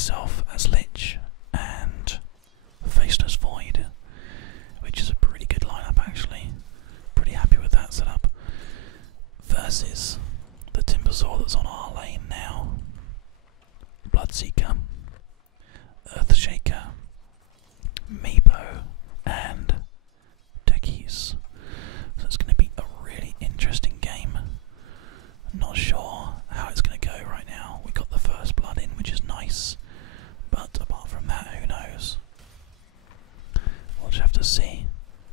myself as Lich and Faceless Void, which is a pretty good lineup actually. Pretty happy with that setup. Versus the Timbersaw that's on our lane now. Bloodseeker, Earthshaker, Meepo, and Techies. So it's going to be a really interesting game. Not sure how it's going to go right now. We got the first blood in, which is nice, but apart from that, who knows? We'll just have to see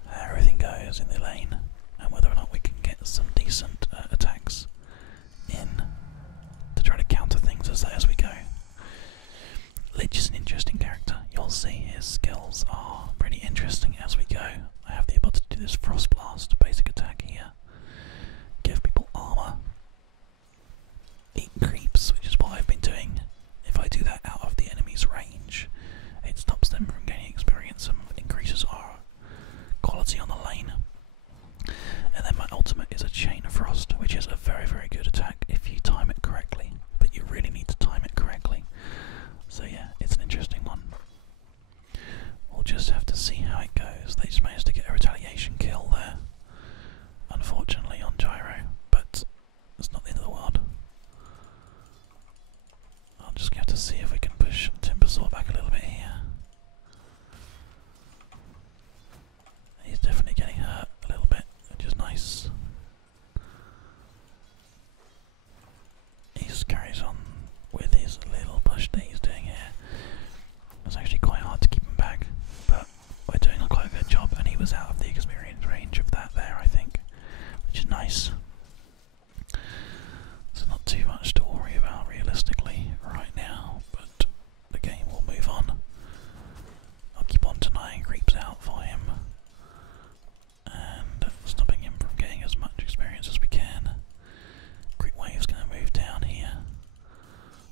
how everything goes in the lane and whether or not we can get some decent attacks in to try to counter things as we go. Lich is an interesting character. You'll see his skills are pretty interesting as we go. I have the ability to do this Frost Blast basic attack here. Give people armor. Eat creeps, which is what I've been doing. If I do that out of the enemy's range, it stops them from gaining experience and increases our quality on the lane. And then my ultimate is a Chain of Frost, which is a very, very good attack if you time it correctly. But you really need to time it correctly. So yeah, it's an interesting one. We'll just have to see how it goes. They just managed to get a retaliation kill there, unfortunately, on Gyro, but it's not the end of the world. I'll just have to see if we can push Timbersaw back a little bit here. He's definitely getting hurt a little bit, which is nice. He just carries on with his little push that he's doing here. It's actually quite hard to keep him back, but we're doing a quite good job, and he was out of the experience range of that there, I think, which is nice. So not too much to worry about realistically right now, but the game will move on. I'll keep on denying creeps out for him and stopping him from getting as much experience as we can. Creep wave's going to move down here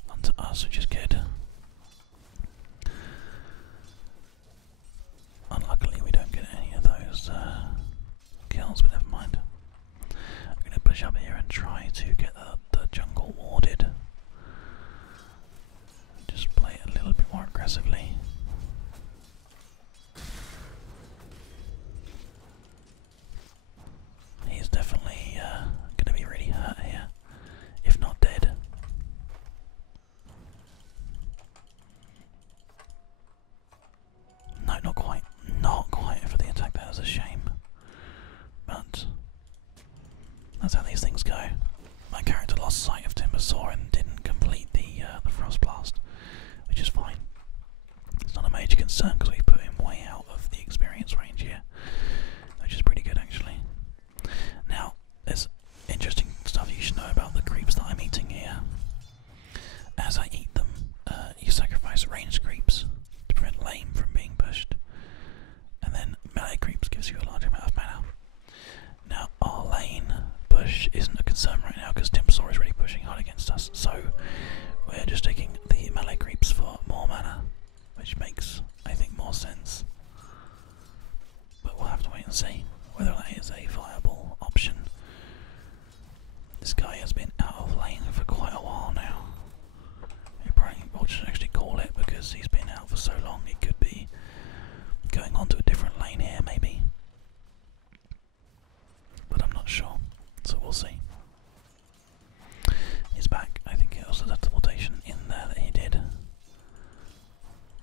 onto us, which is good. Unluckily we don't get any of those kills, but never mind. I'm going to push up here and try to get the jungle warded. Just play it a little bit more aggressively. He's definitely going to be really hurt here, if not dead. No, not quite. Not quite for the attack. That was a shame. But that's how these things go. My character lost sight of Timbersaw and didn't complete the Frost Blast, which is fine. It's not a major concern because we've put him way out of the experience range here, which is pretty good actually. Now, there's interesting stuff you should know about the creeps that I'm eating here. As I eat them, you sacrifice ranged creeps to prevent lane from being pushed, and then melee creeps gives you a large amount of mana. Now, our lane push isn't a concern right now because Timbersaw is really pushing hard against us, so we're just taking the melee creeps for more mana, which makes, I think, more sense. But we'll have to wait and see whether that is a viable option. This guy has been out of lane for quite a while now. We probably should actually call it because he's been out for so long. He could be going on to a different lane here, maybe. But I'm not sure, so we'll see. He's back. I think it was a teleportation in there that he did.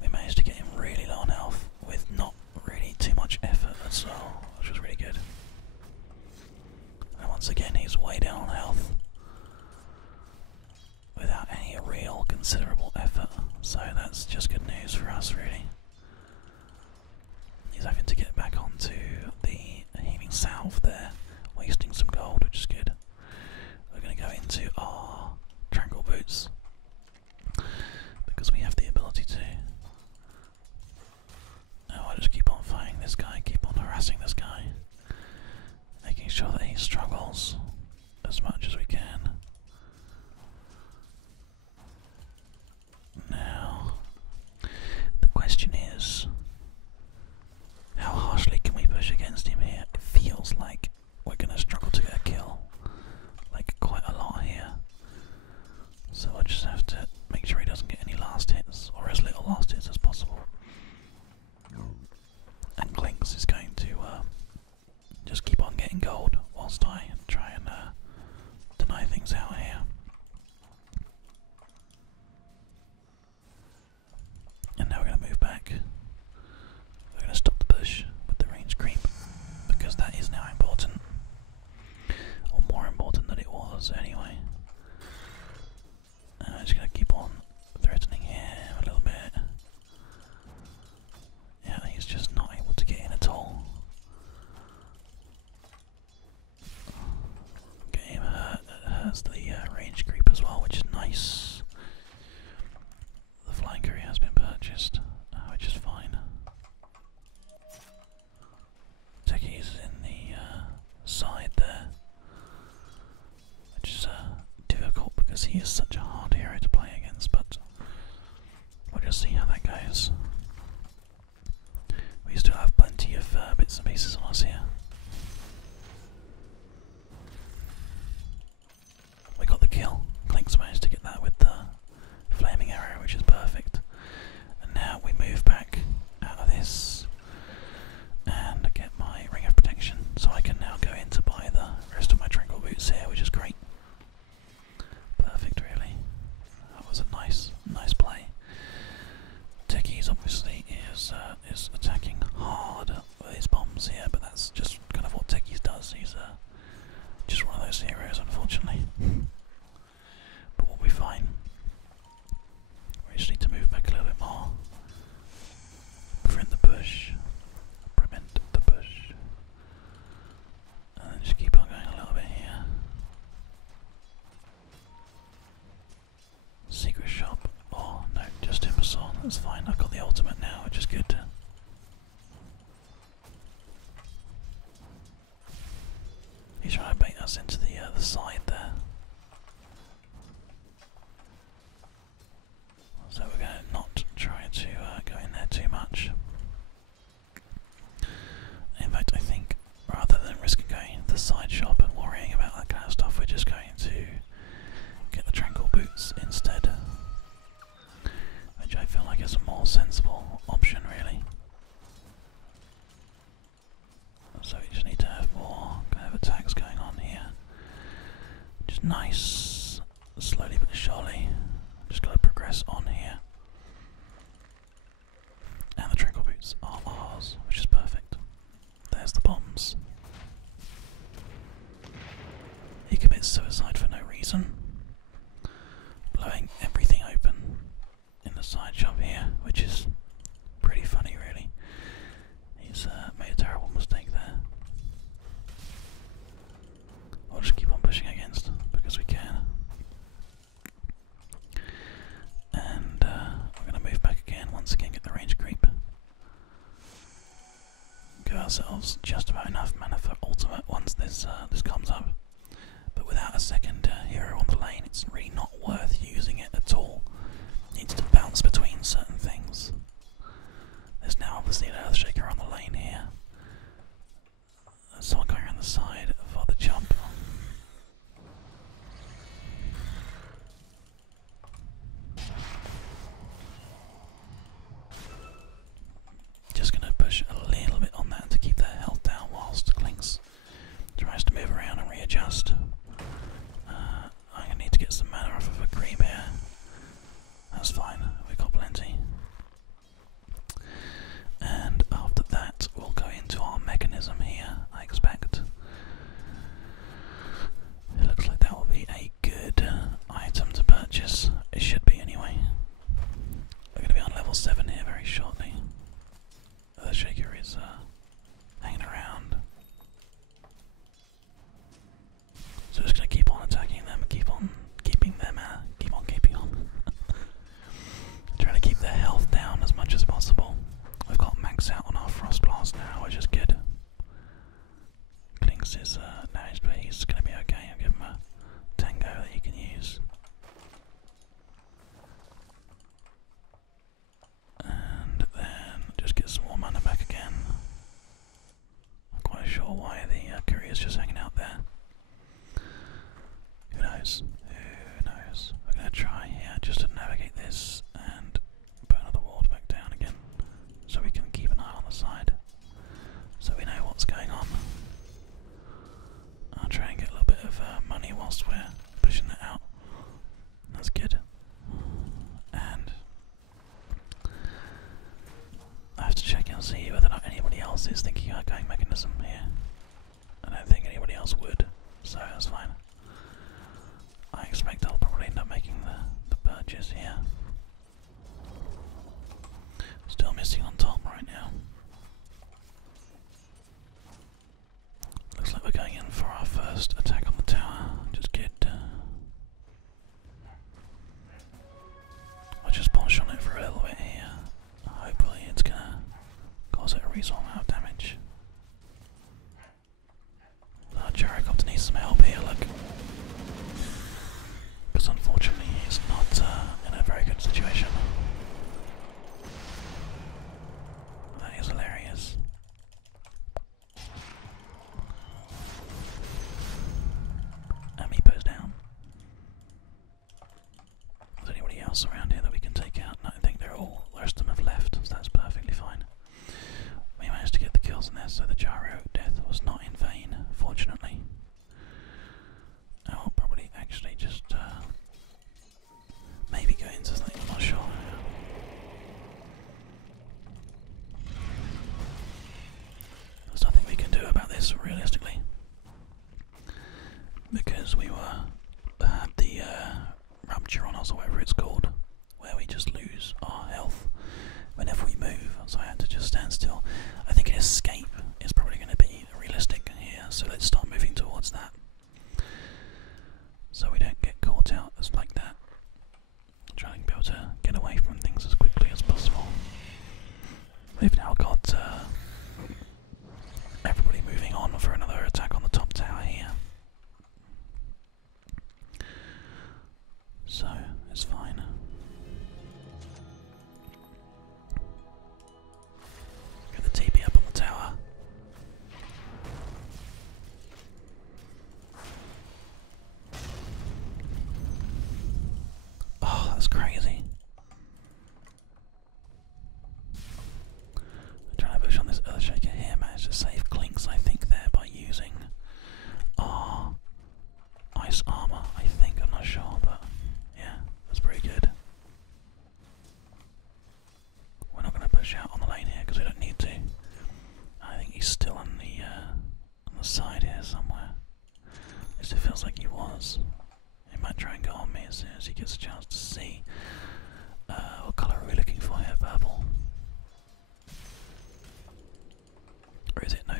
We managed to get him really low on health with not really too much effort as well, which was really good. And once again, he's way down on health without any real considerable effort, so that's just good news for us, really. He's having to get back onto the healing salve there, wasting some gold, which is good. We're going to go into our tranquil boots because we have the ability to. Now I'll just keep on fighting this guy, keep on harassing this guy, making sure that he struggles as much as we can. Now, the question That's fine, I've got the ultimate now, which is good. He's trying to bait us into the side there. So we're going to not try to go in there too much. In fact, I think rather than risking going into the side shop and worrying about that kind of stuff, we're just going to get the tranquil boots instead. Which I feel like is a more sensible option, really. So we just need to have more kind of attacks going on here. Just nice, slowly but surely. Just got to progress on here. And the tranquil boots are ours, which is perfect. There's the bombs. He commits suicide for no reason, blowing everything open in the side shop here, which is pretty funny, really. He's made a terrible mistake there. We'll just keep on pushing against because we can. And we're going to move back again, once again get the range creep. Give ourselves just about enough mana for ultimate once this comes up. But without a second hero on the lane, it's really not worth using it at all. It needs to bounce between certain things. There's now obviously an Earthshaker on the lane here. There's someone going around the side for the jump. Just going to push a little bit on that to keep their health down whilst Clinks tries to move around and readjust. I'm going to need to get some mana off of a creep here. That's fine, we've got plenty. And after that, we'll go into our mechanism here, I expect. It looks like that will be a good item to purchase. It should be anyway. We're going to be on level 7 here very shortly. The shaker is hanging around. So just going to keep on attacking them, keep on keeping them, keep on keeping on. Trying to keep their health down as much as possible. We've got max out on our Frost Blast now, which is good. Clinks is damaged, but he's going to be okay. I'll give him a tango that he can use. And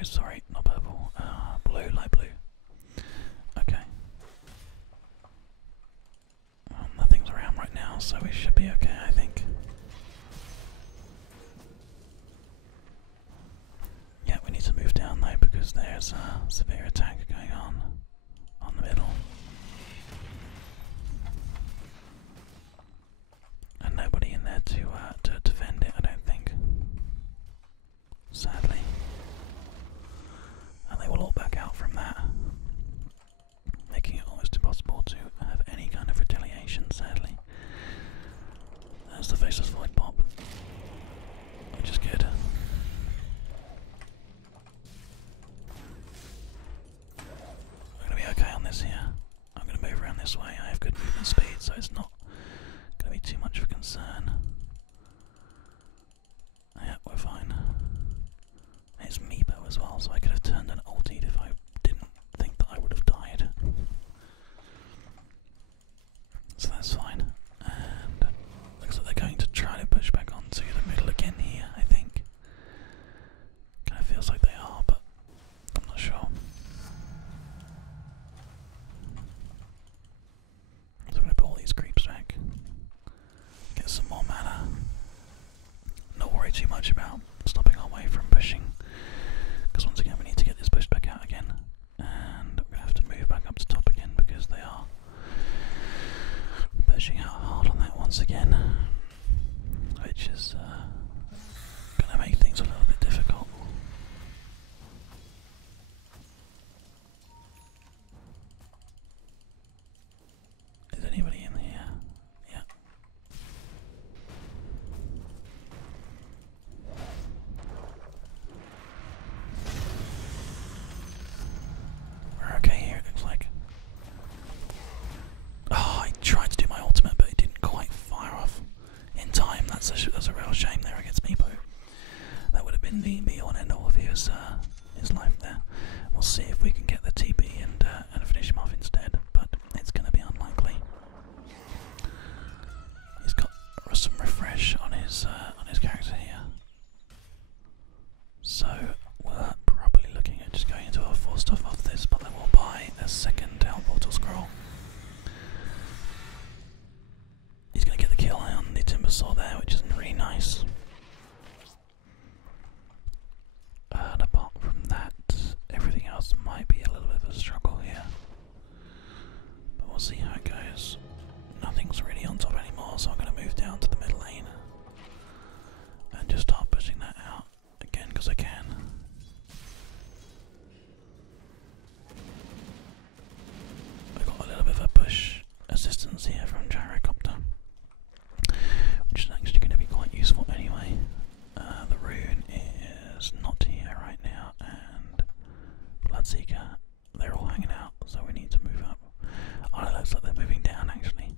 sorry, not purple. Blue, light blue. Okay. Nothing's around right now, so we should be okay, I think. Yeah, we need to move down though because there's a severe attack going on the middle. And nobody in there to defend it, I don't think. Sadly. And they will all back out from that, making it almost impossible to have any kind of retaliation, sadly. There's the faceless void pop, which is good. We're going to be okay on this here. I'm going to move around this way. I have good movement speed, so it's not going to be too much of a concern. Yeah, we're fine. It's Meepo as well, so I could have turned an ulti if I didn't think that I would have died. So that's fine. And looks like they're going to try to push back onto the middle again here, I think. Kind of feels like they are, but I'm not sure. So I'm going to put all these creeps back. Get some more mana. Not worry too much about stopping our way from pushing. Because once again we need to get this pushed back out again. And we're going to have to move back up to top again because they are pushing out hard on that once again. Which is going to make things a little bit difficult. Is anybody in here? Yeah. We're okay here, it looks like. Oh, I tried to do my ultimate, but it didn't quite fire off in time. That's a real shame there against Meepo. That would have been the be-all and end-all of his life there. We'll see if we can get the TP and finish him off instead, but it's going to be unlikely. He's got some refresh on his character here, so we're probably looking at just going into our 4 stuff off this, but then we'll buy a second teleportal scroll. He's going to get the kill on the Timber Saw there, which is really nice. And apart from that, everything else might be a little bit of a struggle here. But we'll see how it goes. Nothing's really on top anymore, so I'm going to move down to the mid lane. And just start pushing that out again, because I can. We've got a little bit of a push assistance here from Gyrocopter, which is actually going to be quite useful anyway. The rune is not here right now, and Bloodseeker, they're all hanging out, so we need to move up. Oh, it looks like they're moving down actually.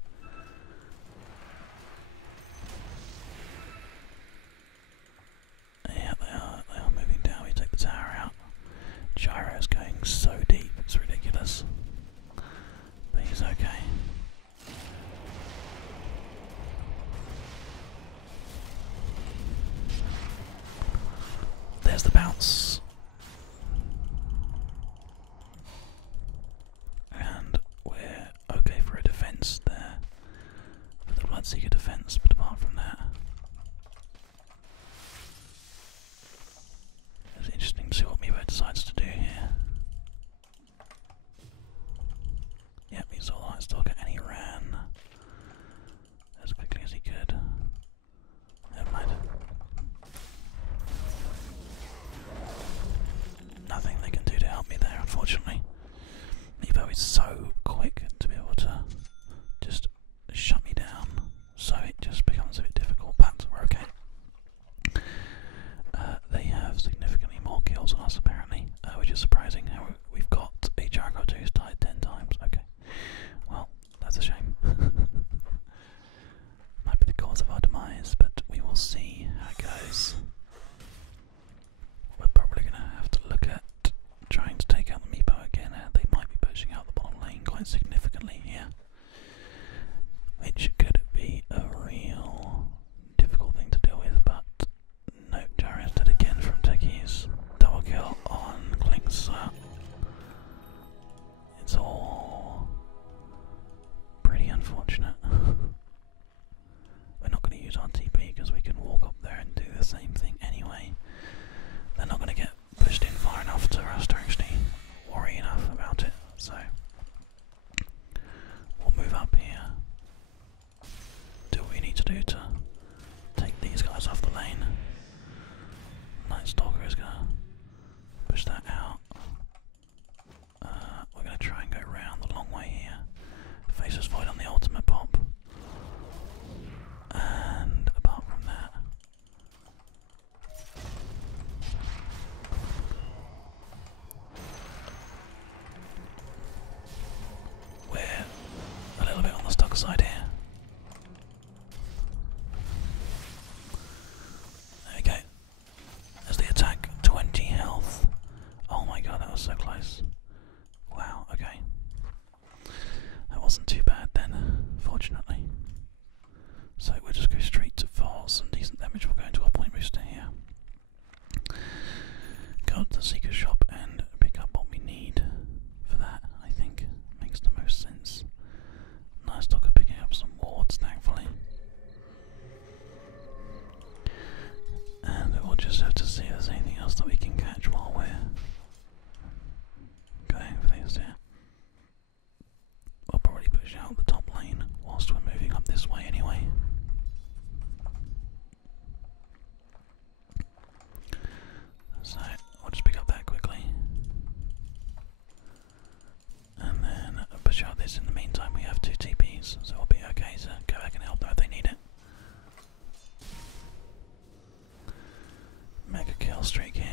streak here.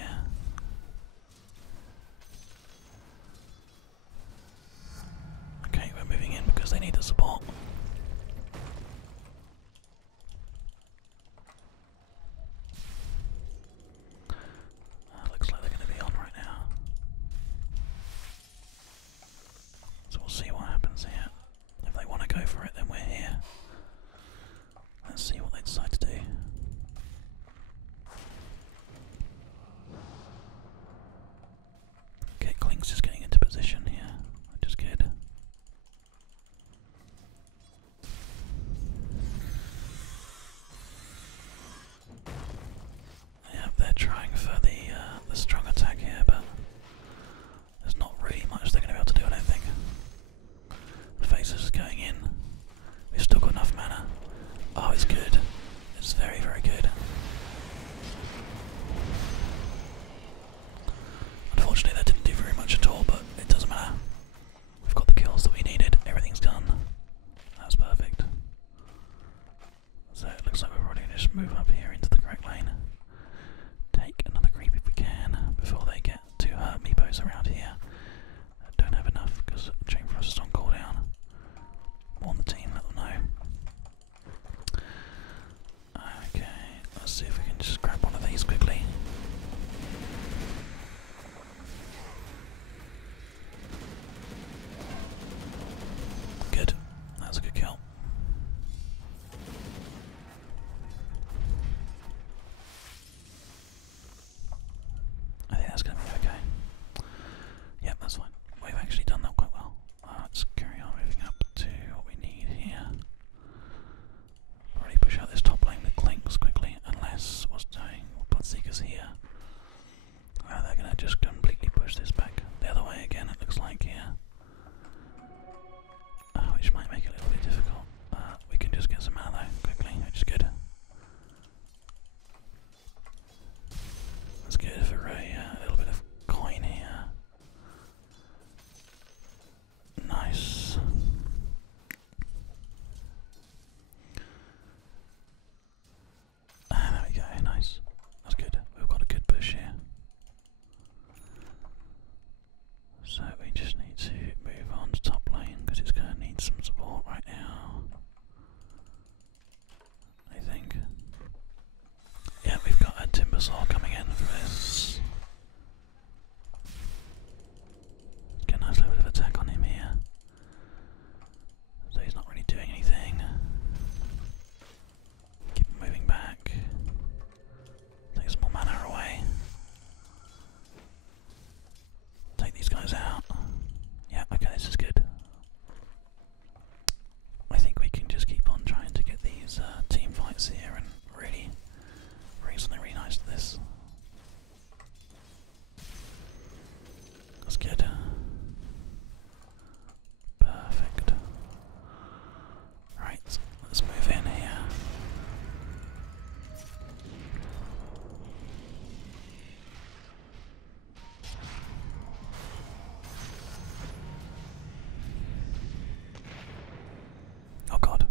Okay, we're moving in because they need the support. Looks like they're going to be on right now. So we'll see what happens here. If they want to go for it, then we're here. Let's see what they decide to do. Okay, Klink's just getting into position here, which is good. Yeah, they're trying for the strong attack here, but there's not really much they're going to be able to do, I don't think. The Phaser's going in. We've still got enough mana. Oh, it's good. It's very, very good. Unfortunately, that didn't do very much at all, but it doesn't matter. We've got the kills that we needed. Everything's done. That's perfect. So it looks like we're probably going to just move up here into the correct lane. Take another creep if we can before they get to Meepos around here. Don't have enough because Chain Frost is on cooldown. Warn the team, let them know. Okay, let's see if we can just grab one of these quickly. Good, that's a good kill. I think that's going to be okay. Yep, that's fine. We've actually done that quite well. Let's carry on moving up to what we need here. Already push out this top lane with Klinks quickly, unless what's doing Bloodseeker's here. They're going to just completely push this back the other way again, it looks like here. Which might make it a little bit difficult. We can just get some mana though, quickly, which is good. That's good for a little bit of coin here. Nice. There we go, nice. That's good. We've got a good push here. So we just need to move on to top lane because it's going to need some support right now. I think. Yeah, we've got a Timbersaw coming in for this. Let's get a nice little bit of attack on him here. So he's not really doing anything. Keep moving back. Take some more mana away. Take these guys out. Yeah, okay, this is good. I think we can just keep on trying to get these team fights here and really bring something really nice to this. That's good. Perfect. Right, let's move in here. Oh god,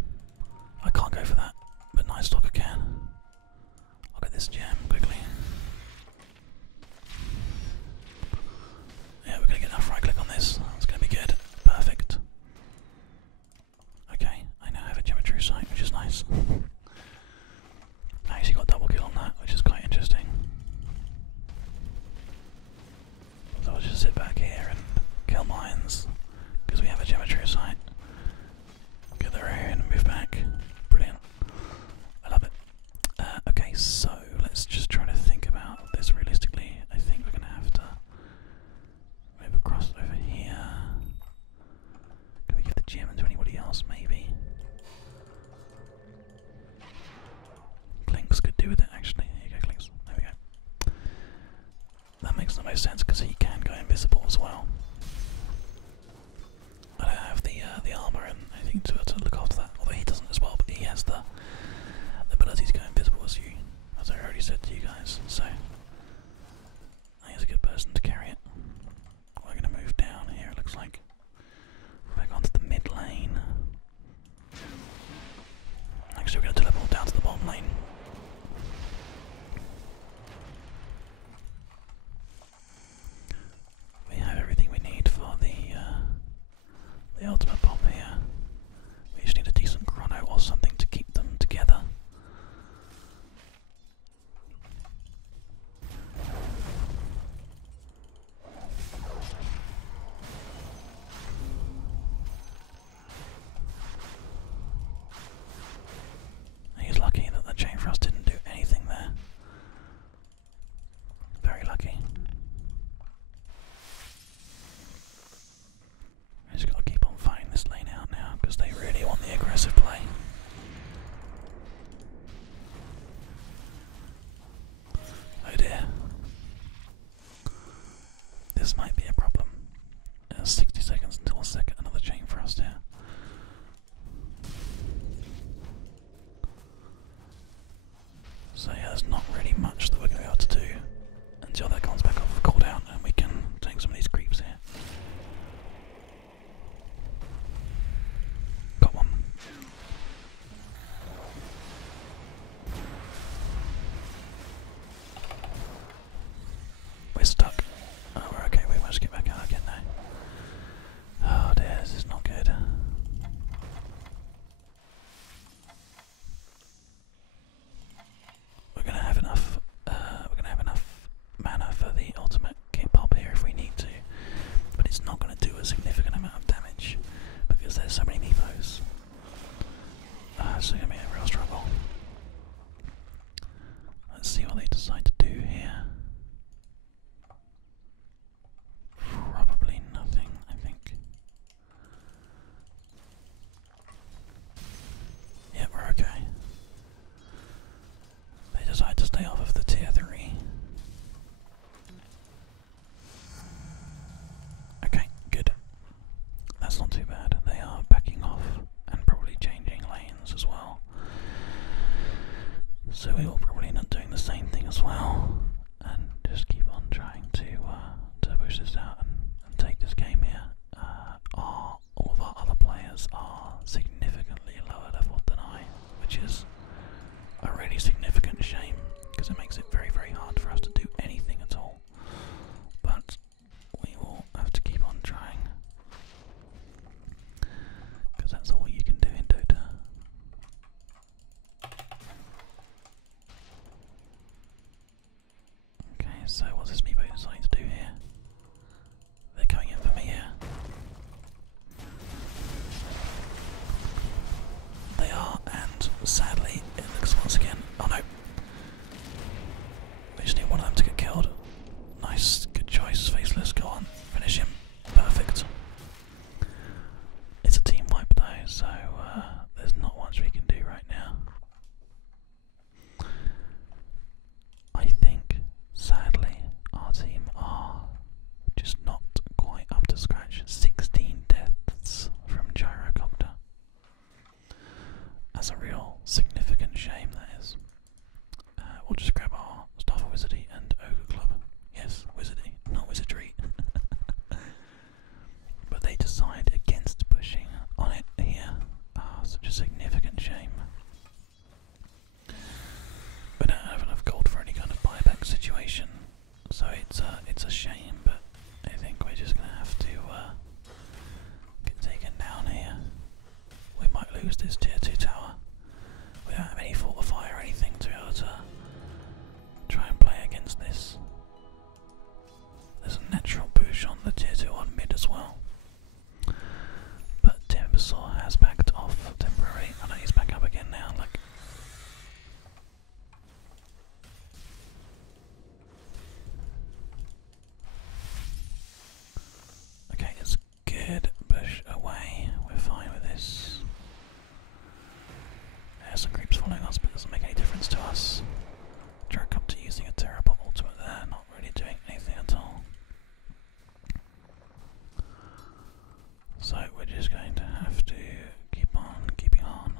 I can't go for that, but Night Stalker can. I'll get this gem quickly. Yeah, we're gonna get enough right click on this. It's gonna be good. Perfect. Okay, I now have a geometry sight, which is nice. I actually got double kill on that, which is quite interesting. So I'll just sit back here and kill mines because we have a geometry sight. Get the rear and move back. Brilliant. I love it. Okay, so let's just try to think about this realistically. I think we're going to have to move across over here. Can we give the gem to anybody else, maybe? Klinks could do with it, actually. Here you go, Klinks. There we go. That makes the most sense because he can go invisible as well. I don't have the armor and anything to look after that, although he doesn't as well, but he has the ability to go invisible as I already said to you guys, so I think he's a good person to carry it. We're going to move down here, it looks like, back onto the mid lane. Actually we're going to teleport down to the bottom lane. there's not really much that we're going to be able to do until that comes back off cooldown and we can take some of these creeps here. Got one. We're stuck. Oh, we're okay. We managed to get back out again now. Oh dear, this is not good. We're gonna have enough. We're gonna have enough mana for the ultimate kit pop here if we need to, but it's not gonna do a significant amount of damage because there's so many meepos. It's gonna be a real struggle. Let's see what they decide to do here. Probably nothing, I think. Yeah, we're okay. They decide to stay off of the tier 3. Okay, good. That's not too bad. They are backing off and probably changing lanes as well. So we will probably end up doing the same thing as well and just keep on trying to push this out and take this game here. All of our other players are significantly lower level than I, which is a really significant shame because it makes it very, very hard for us to do anything at all. But we will have to keep on trying because that's all you can do in Dota. Okay, so what's this Meepo deciding to do here? They're coming in for me here. They are, and sadly, it looks once again. Oh no! We just need one of them to get killed. Nice, good choice, Faceless. Go on, finish him. Perfect. It's a team wipe though, so there's not much we can do right now. I think, sadly, our team are just not quite up to scratch. 16 deaths from Gyrocopter. That's a real significant shame, that is. We'll just grab our Staff of Wizardry and Ogre Club. Yes, Wizardry, not Wizardry. But they decide against pushing on it here. Such a significant shame. We don't have enough gold for any kind of buyback situation, so it's a shame, but I think we're just going to have to get taken down here. We might lose this tier 2 tower. We don't have any fortify or anything to be able to try and play against this. There's a natural push on the tier 2 on mid as well. But Timbersaw has backed off temporarily. I know he's back up again now, like. Okay, it's good. Push away. We're fine with this. There's some creeps following us, but it doesn't make any difference to us. Gyrocopter using a Terrapot ultimate there, not really doing anything at all. So we're just going to have to keep on keeping on.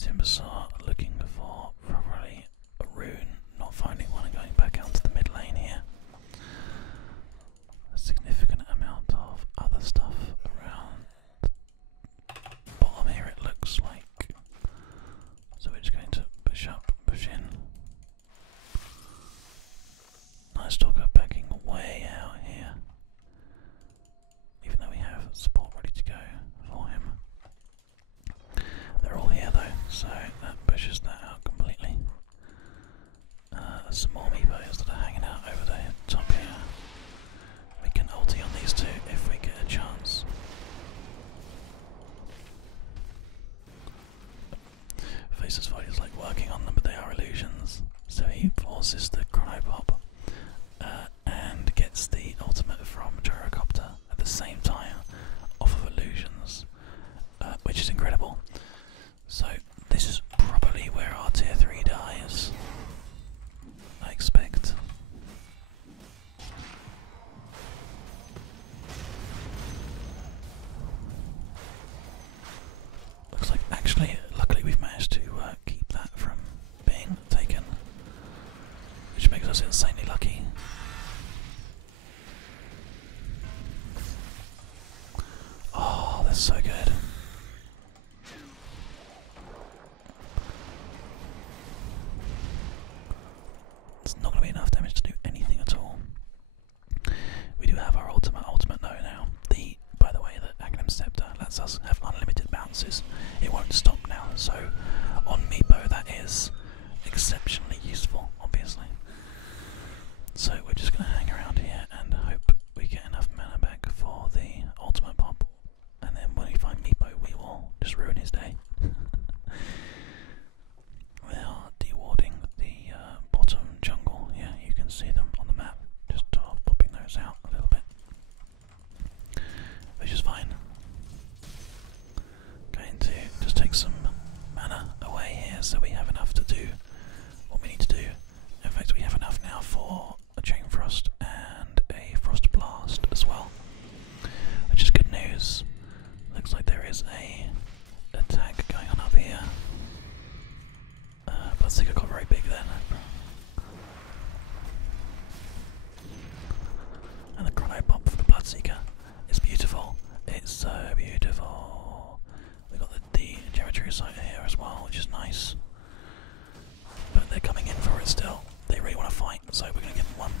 Timbersaw looking for probably a rune, not finding one and going back out to the mid lane here. A significant amount of other stuff around the bottom here, it looks like. So we're just going to push up, push in. Nice Stalker backing way out here. Even though we have support ready to go for him. They're all here though, so that pushes that out completely. Some more Meepos that are hanging out over the top here. We can ulti on these two if we get a chance. Faceless Void is like working on them, but they are illusions. So he forces the Chrono Pop and gets the ultimate from Gyrocopter at the same time off of illusions, which is incredible. So this is probably where our tier 3 dies, I expect. Looks like, actually, luckily we've managed to here, so we have enough to do what we need to do. In fact, we have enough now for a chain frost and a frost blast as well, which is good news. Looks like there is a attack going on up here. Bloodseeker got very big then. And the chrono pop for the Bloodseeker is beautiful. It's so beautiful. We've got the Territory site here as well, which is nice. But they're coming in for it still. They really want to fight, so we're going to give them one.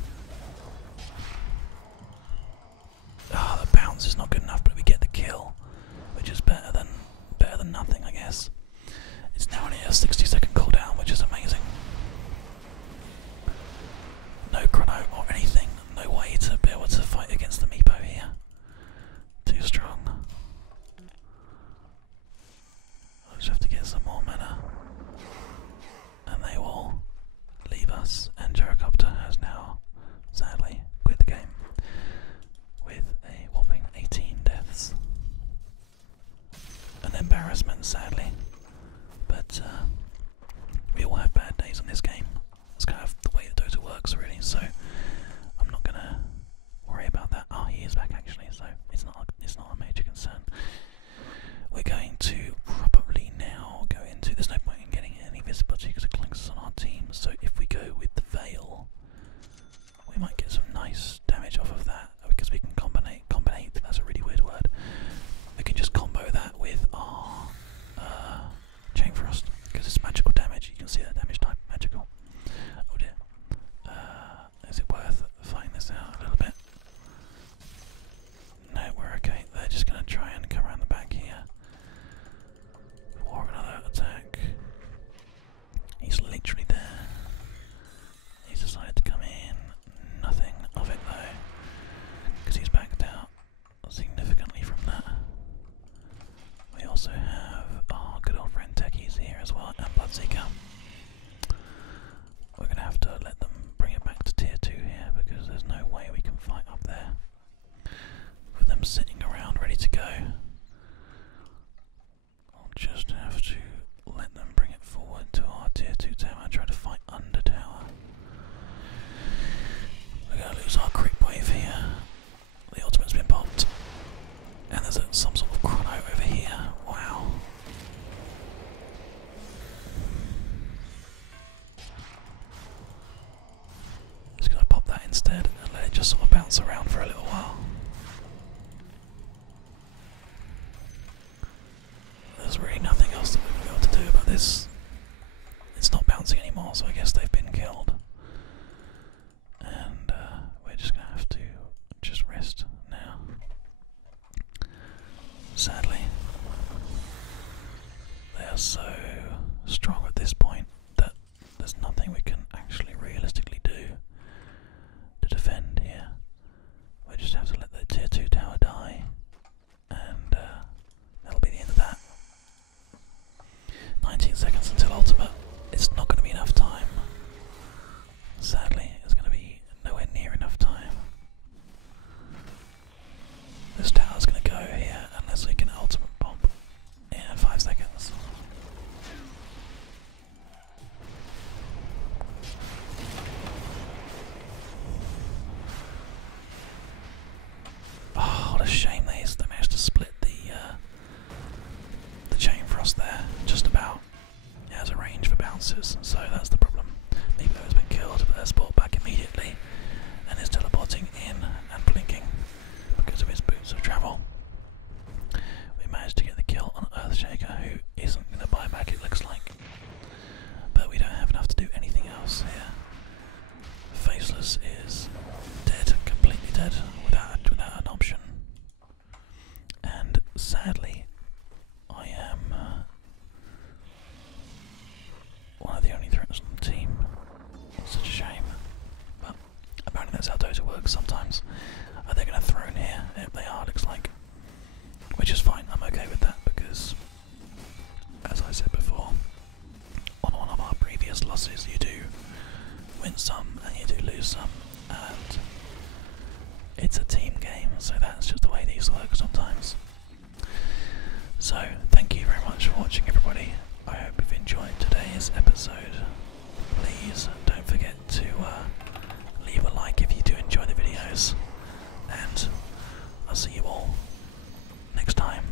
Ah, the bounce is not good enough, but we get the kill, which is better than nothing, I guess. It's now only a 60-second cooldown, which is amazing. No chrono or anything. No way to be able to fight against the Meepo here. Too strong. I just have to get some more mana. And they will leave us. And Gyrocopter has now, sadly, quit the game. With a whopping 18 deaths. An embarrassment, sadly. But we all have bad days on this game. It's kind of the way that Dota works, really. So I'm not gonna worry about that. Oh, he is back actually, so it's not a major concern. We're going to probably now go into. There's no point in getting any visibility because it clinks us on our team. So if we go with the Veil, we might get some nice damage off of that because we can combinate. That's a really weird word. We can just combo that with our Chain Frost because it's magical damage. You can see that damage type magical. Oh dear. Is it worth fighting this out a little bit? No, we're okay. They're just going to try and come around the back here. For another attack. He's literally there. He's decided to come in. Nothing of it though. Because he's backed out significantly from that. We also have our good old friend Techies here as well, and Bloodseeker. We're going to have to let them bring it back to tier 2 here because there's no way we can fight up there with them sitting around ready to go. I'll just have to let them bring it forward to our tier 2 tower and try to fight under tower. We're going to lose our crit wave here. The ultimate's been popped. And there's some sort of chrono over here. Wow. Just gonna pop that instead and let it just sort of bounce around for a little while. There's really nothing else that we're going to be able to do about this. It's not bouncing anymore, so I guess they've been killed. And we're just gonna have to just rest now. Sadly, they are so strong at this point that there's nothing we can actually realistically do to defend here. We just have to let the tier 2 tower die, and that'll be the end of that. 19 seconds until ultimate. It's not going to be enough time. Sadly, it's going to be nowhere near enough time. This tower's going to go here unless we can ultimate bomb in 5 seconds. Oh, what a shame they managed to split the Chain Frost there, just about. It has a range for bounces, so that's the problem. Meepo has been killed, but that's brought back immediately and is teleporting in and blinking because of his boots of travel. We managed to get the kill on Earthshaker, who isn't going to buy back, it looks like. But we don't have enough to do anything else here. Faceless is dead, completely dead, without an option. And sadly, I am one of the only threats on the team. It's such a shame. But apparently that's how Dota works sometimes. Are they going to throw in here? Yep, they are, looks like. Which is fine, I'm okay with that because, as I said before, on one of our previous losses you do win some and you do lose some, and it's a team game, so that's just the way these work sometimes. So, thank you very much for watching everybody. I hope you've enjoyed today's this episode, please don't forget to leave a like if you do enjoy the videos, and I'll see you all next time.